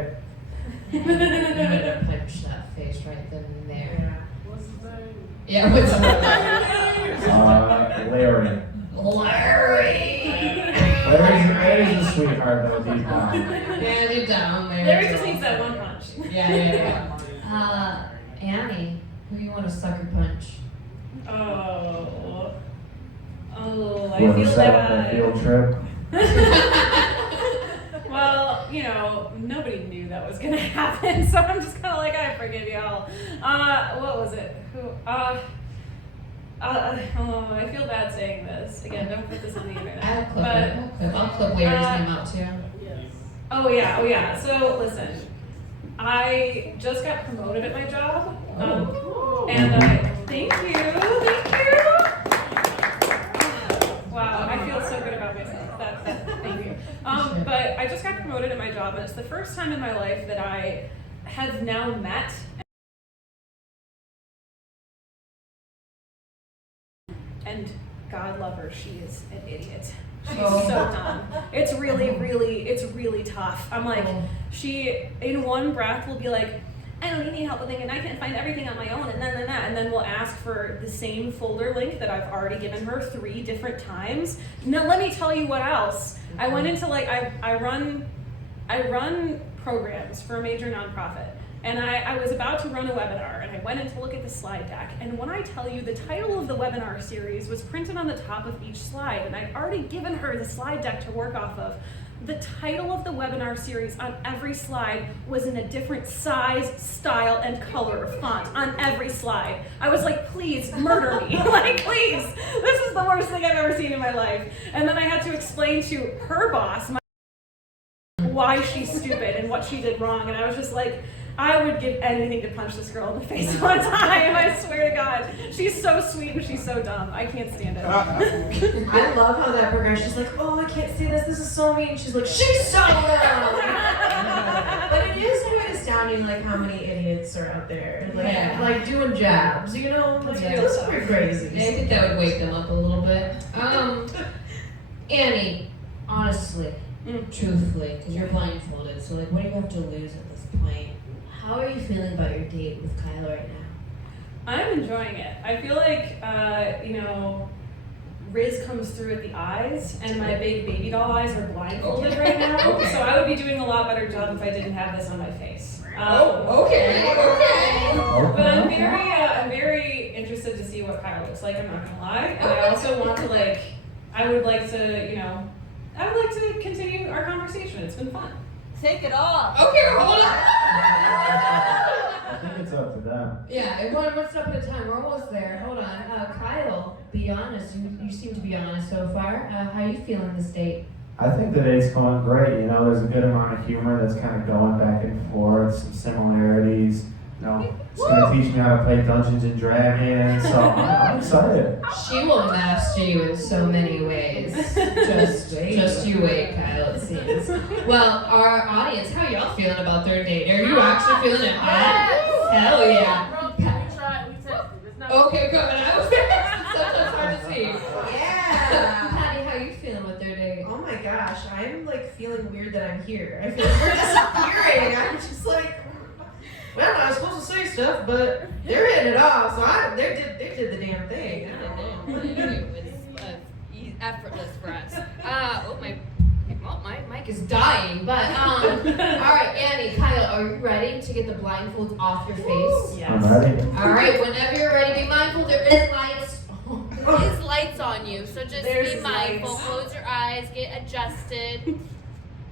You would have punched that face right then and there. Yeah. What's his name? Yeah, what's his name? Larry. Larry's a sweetheart though, deep down. Yeah, deep down. Larry just needs that one punch. Yeah. Annie, who you want to sucker punch? Oh, I Whoever feel set up that bad. field trip. Well, nobody knew that was gonna happen, so I'm just kind of like, I forgive y'all. What was it? I feel bad saying this. Again, don't put this on the internet. I'll clip Larry's name out too. Yes. Oh yeah. So listen, I just got promoted at my job, and thank you. Wow, I feel so good about myself. Thank you. But I just got promoted at my job, and it's the first time in my life that I have now met. And God love her, she is an idiot. She's so dumb. It's really tough. I'm like, she in one breath will be like, I don't need help with things, and I can find everything on my own, and then we'll ask for the same folder link that I've already given her 3 different times. Now let me tell you what else. I went into I run programs for a major nonprofit. And I was about to run a webinar, and I went in to look at the slide deck. And when I tell you the title of the webinar series was printed on the top of each slide, and I'd already given her the slide deck to work off of, the title of the webinar series on every slide was in a different size, style, and color of font on every slide. I was like, please, murder me. Like, please. This is the worst thing I've ever seen in my life. And then I had to explain to her boss why she's stupid and what she did wrong. And I was just like, I would give anything to punch this girl in the face one time. I swear to God. She's so sweet and she's so dumb. I can't stand it. I love how that progression. She's like, oh, I can't see this. This is so mean. She's like, she's so dumb. But it is quite astounding, like how many idiots are out there, like doing jabs. Like those are crazy. I think that would wake them up a little bit. Annie, honestly, truthfully, because you're blindfolded, so like, what do you have to lose at this point? How are you feeling about your date with Kyle right now? I'm enjoying it. I feel like, Riz comes through at the eyes, and my big baby doll eyes are blindfolded right now. So I would be doing a lot better job if I didn't have this on my face. Okay. But I'm very interested to see what Kyle looks like. I'm not gonna lie, and I also want to I would like to continue our conversation. It's been fun. Take it off. Okay, hold on. I think it's up to them. Yeah, one step at a time. We're almost there. Hold on. Kyle, be honest. You seem to be honest so far. How are you feeling this date? I think the date's going great. There's a good amount of humor that's kind of going back and forth, some similarities. It's going to teach me how to play Dungeons and Dragons, so I'm excited. She will master you in so many ways. Just you wait, Kyle, it seems. Well, our audience, how y'all feeling about their date? Are you actually feeling it? Hell yeah. We tested. It's not Okay, good. I was sometimes hard to see. Yeah. Patty, how you feeling with their date? Oh my gosh, I'm like feeling weird that I'm here. I feel like we're disappearing. I'm just like, well, I was supposed to say stuff, but they're hitting it off, so they did the damn thing. It's effortless for us. My mic is dying, but all right, Annie, Kyle, are you ready to get the blindfolds off your face? Yes. I'm ready. All right, whenever you're ready, be mindful. There is lights. There's lights on you, so just There's be mindful. lights. Close your eyes, get adjusted.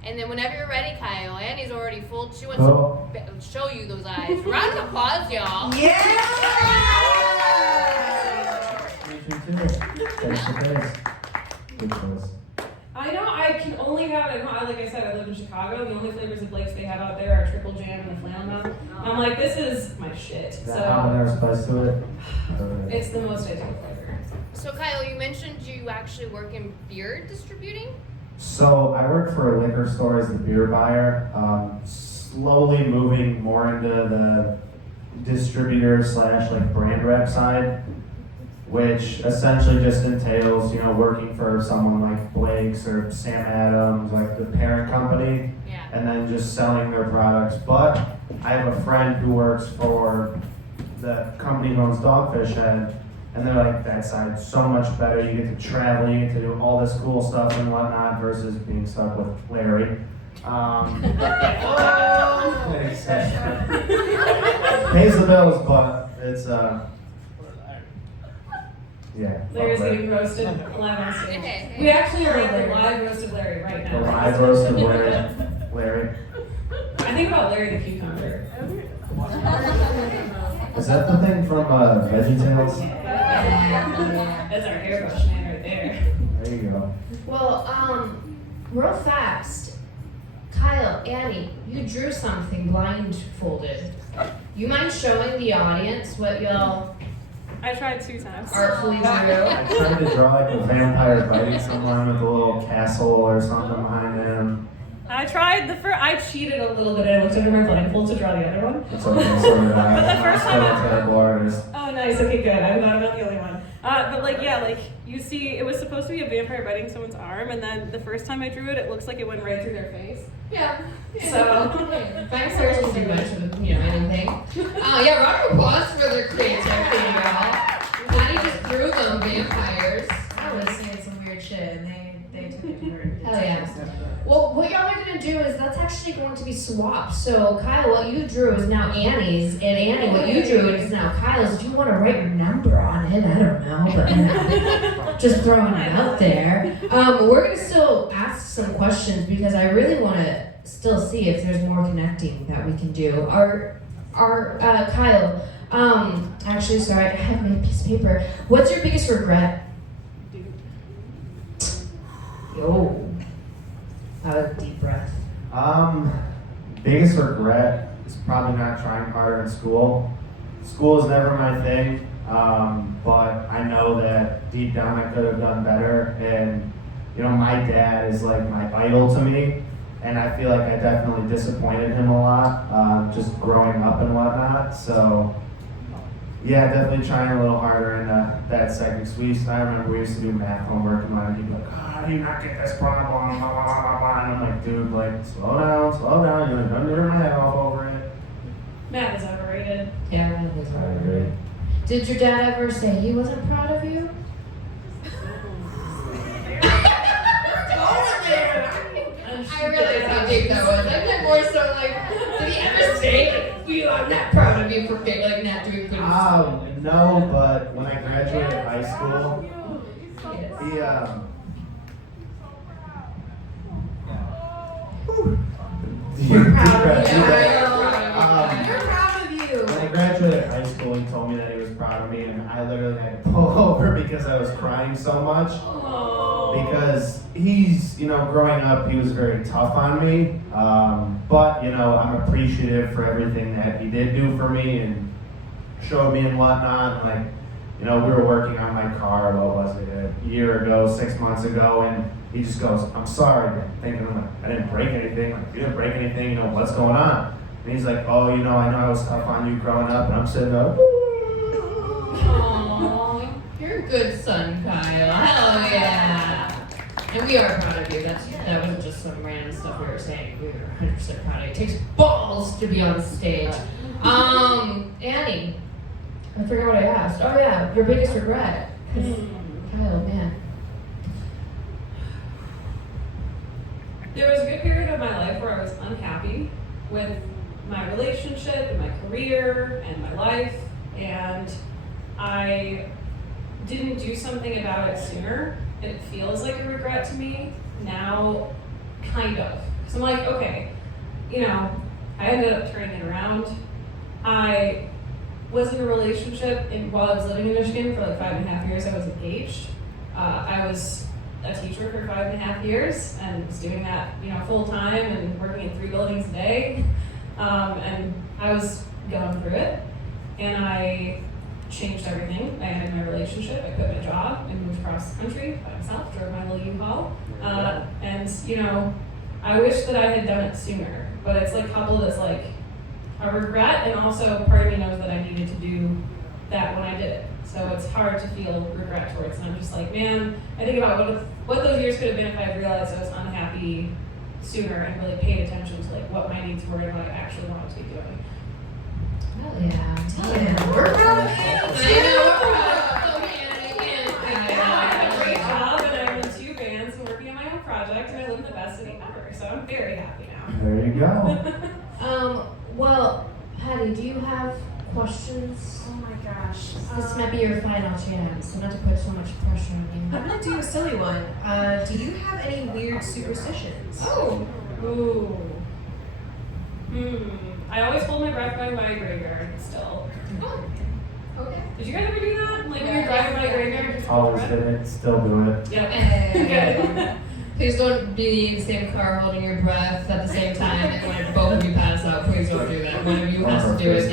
And then whenever you're ready, Kyle, Annie's already full. She wants Cool. to show you those eyes. Round of applause, y'all. Yeah! Meet you too. Face to face. Good choice. I know I can only have it. Like I said, I live in Chicago. The only flavors of Blake's they have out there are triple jam and the flannel melon. I'm like, this is my shit. That So habanero spice to it. it's the most ideal flavor. So Kyle, you mentioned you actually work in beer distributing. So I work for a liquor store as the beer buyer. Slowly moving more into the distributor / like brand rep side, which essentially just entails, working for someone like Blake's or Sam Adams, like the parent company, Yeah. and then just selling their products. But I have a friend who works for the company who owns Dogfish Head, and they're like, that side's so much better. You get to travel, you get to do all this cool stuff and whatnot versus being stuck with Larry. Pays the bills, but it's yeah. Larry's fuck getting roasted live on stage. Hey, We actually are like the live roasted Larry right The now. live roasted Larry. I think about Larry the cucumber. Is that the thing from VeggieTales? That's our hairbrush man right there. There you go. Well, real fast, Kyle, Annie, you drew something blindfolded. You mind showing the audience what y'all I tried 2 times. artfully drew? I tried to draw like a vampire biting someone with a little castle or something behind him. I tried I cheated a little bit. I looked under my blindfold to draw the other one. It's okay, so did I. But the first time I'm still a terrible artist. Oh, nice. Okay, good. I'm not the only one. But you see, it was supposed to be a vampire biting someone's arm, and then the first time I drew it, it looks like it went right through their face. Yeah. So, Vampires can do much of anything. Yeah, round of applause for their creativity, y'all. Annie just drew them vampires. I was saying some weird shit and they took it to her. Hell yeah. Well, what y'all are gonna do is that's actually going to be swapped. So Kyle, what you drew is now Annie's, and Annie, what you drew is now Kyle's. Do you want to write your number on it? I don't know, but just throwing it out there. We're gonna still ask some questions because I really want to still see if there's more connecting that we can do. Our Kyle. Actually, sorry, I have my piece of paper. What's your biggest regret? Yo. A deep breath. Biggest regret is probably not trying harder in school. School is never my thing, but I know that deep down I could have done better. And my dad is like my idol to me, and I feel like I definitely disappointed him a lot, just growing up and whatnot. So yeah, definitely trying a little harder in that second. I remember we used to do math homework and he'd be like, how do you not get this problem? Blah, blah, blah, blah, blah. And I'm like, dude, slow down. You're gonna run my head off over it. math is overrated. Yeah, that was I agree. Did your dad ever say he wasn't proud of you? I really don't think that was. I meant more so like, did he ever say, I'm not proud of you for not doing good? No, but when I graduated high school, he We're proud of you. You're We're proud of you. When I graduated high school, he told me that he was proud of me, and I literally had to pull over because I was crying so much. Because he's, growing up, he was very tough on me. But, I'm appreciative for everything that he did do for me and showed me and whatnot. Like, we were working on my car, what was it, a year ago, 6 months ago, and he just goes, I'm sorry, man. Thinking, I didn't break anything. Like, you didn't break anything, what's going on? And he's like, oh, I know I was tough on you growing up. And I'm sitting there, Aww, you're a good son, Kyle. Hell yeah. And we are proud of you. That wasn't just some random stuff we were saying. We were 100% proud of you. It takes balls to be on the stage. Annie, I forgot what I asked. Oh yeah, your biggest regret. Kyle, man. There was a good period of my life where I was unhappy with my relationship and my career and my life, and I didn't do something about it sooner. It feels like a regret to me now, kind of. So I'm like, okay, you know, I ended up turning it around. I was in a relationship while I was living in Michigan for like 5.5 years. I was engaged. I was a teacher for 5.5 years and was doing that, you know, full time and working in 3 buildings a day. And I was going through it, and I changed everything. I ended my relationship. I quit my job and moved across the country by myself, drove my little U-Haul. And you know, I wish that I had done it sooner. But it's like coupled as like a regret, and also part of me knows that I needed to do that when I did it. So it's hard to feel regret towards it. I'm just like, man, I think about what those years could have been if I had realized I was unhappy sooner and really paid attention to like what my needs were and what I actually wanted to be doing. Hell yeah. Yeah, we're proud of Annie. I know, we're proud of Annie. I have a great job, and I'm in 2 bands and working on my own project, and I live in the best city ever. So I'm very happy now. There you go. Well, Patty, do you have questions? Oh my gosh. This might be your final chance, so not to put so much pressure on you. I'm gonna do a silly one. Do you have any weird superstitions? Oh. Ooh. I always hold my breath by my graveyard still. Okay. Did you guys ever do that? Like when you're driving by a graveyard, just hold Always your breath? did it, still do it. Yep. Good. Please don't be in the same car holding your breath at the same time, and when both of you pass out, please don't do that. One of you has to do it.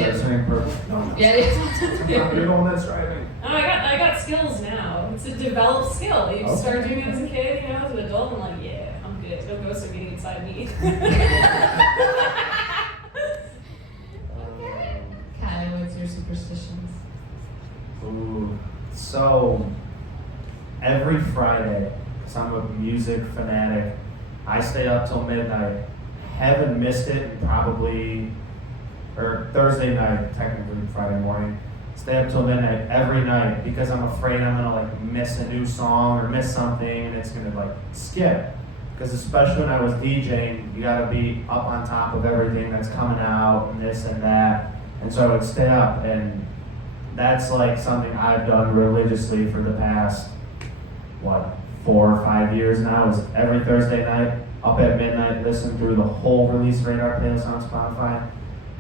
Yeah. You're the one that's driving. Oh, I got skills now. It's a developed skill. You just start doing it as a kid, you know, as an adult, I'm like, yeah, I'm good. No ghosts are getting inside me. Kyle, what's your superstitions? Ooh. So, every Friday, because I'm a music fanatic, I stay up till midnight. Haven't missed it in probably, or Thursday night, technically Friday morning. Stay up till midnight every night because I'm afraid I'm gonna like miss a new song or miss something and it's gonna like skip. Because especially when I was DJing, you gotta be up on top of everything that's coming out and this and that. And so I would stay up, and that's like something I've done religiously for the past, 4 or 5 years now, is every Thursday night, up at midnight, listen through the whole Release Radar playlist on Spotify,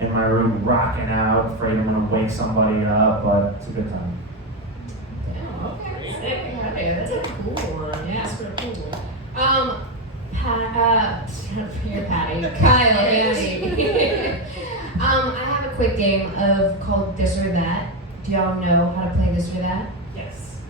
in my room rocking out, afraid I'm gonna wake somebody up, but it's a good time. Damn, okay. Sick. Okay, that's a Cool one. Yeah. That's pretty cool. You're Patty. Kyle, Andy. I have a quick game called This or That. Do y'all know how to play This or That? Yes.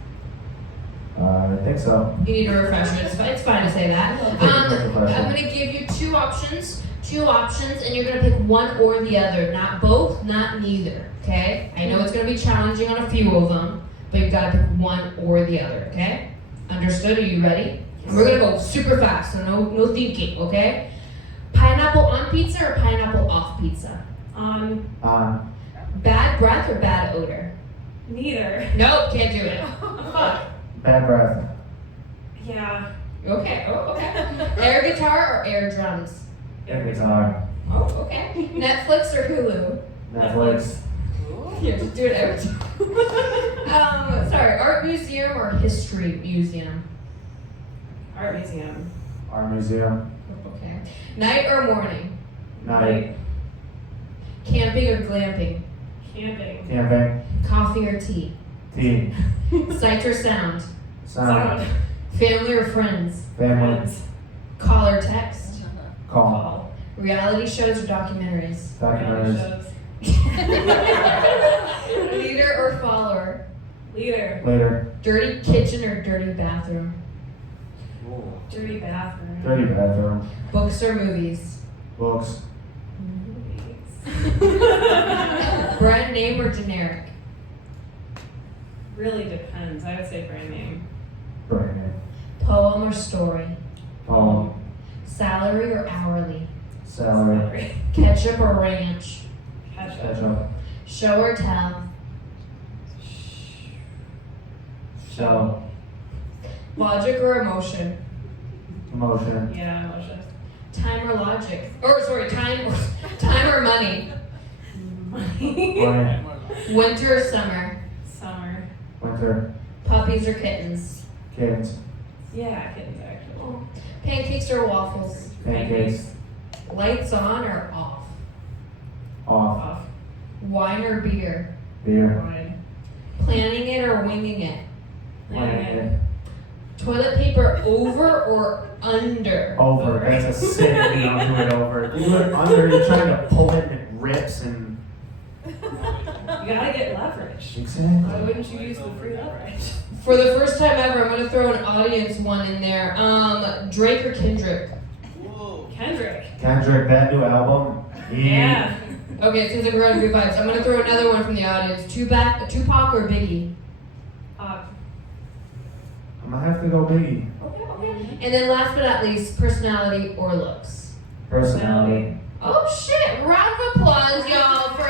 I think so. You need a refresher. It's fine to say that. I'm going to give you two options, and you're going to pick one or the other. Not both, not neither. Okay? I know it's going to be challenging on a few of them, but you've got to pick one or the other. Okay? Understood? Are you ready? And we're going to go super fast, so no thinking. Okay? Pineapple on pizza or pineapple off pizza? On Bad breath or bad odor? neither. Nope, can't do it. Fuck. Bad breath. Yeah. Okay. Oh, okay. Air guitar or air drums? Air guitar. Oh, okay. Netflix or Hulu? Netflix. Yeah, just do it every time. Sorry, art museum or history museum? Art museum. Our museum. Okay. Night or morning? Night. Camping or glamping? Camping. Camping. Coffee or tea? Tea. Sight or sound? Sound. Family or friends? Family. Friends. Call or text? Call. Call. Reality shows or documentaries? Reality Documentaries. shows. Leader or follower? Leader. Later. Dirty kitchen or dirty bathroom? Dirty bathroom. Dirty bathroom. Books or movies? Books. Brand name or generic? Really depends. I would say brand name. Brand name. Poem or story? Poem. Salary or hourly? Salary. Ketchup or ranch? Ketchup. Ketchup. Show or tell? Show. Logic or emotion? Emotion. Yeah, emotion. Time or logic? Or sorry, time or money? Money. Winter or summer? Summer. Winter. Puppies or kittens? Kids. Yeah, kittens actually. Pancakes or waffles? Pancakes. Lights on or off? Off. Off. Wine or beer? Beer. Fine. Planning it or winging it? Wine. Toilet paper over or under? Over. That's a sin if you don't do it over. If you do it under, you're trying to pull it and it rips and. You gotta get leverage. Why Exactly. wouldn't you use the free leverage? For the first time ever, I'm gonna throw an audience one in there. Drake or Kendrick? Kendrick. Kendrick, that new album. Yeah. Okay, since we're on good vibes, I'm gonna throw another one from the audience. Tupac or Biggie? I'm gonna have to go Biggie. Okay. And then last but not least, personality or looks? Personality. Oh shit! Round of applause, y'all, for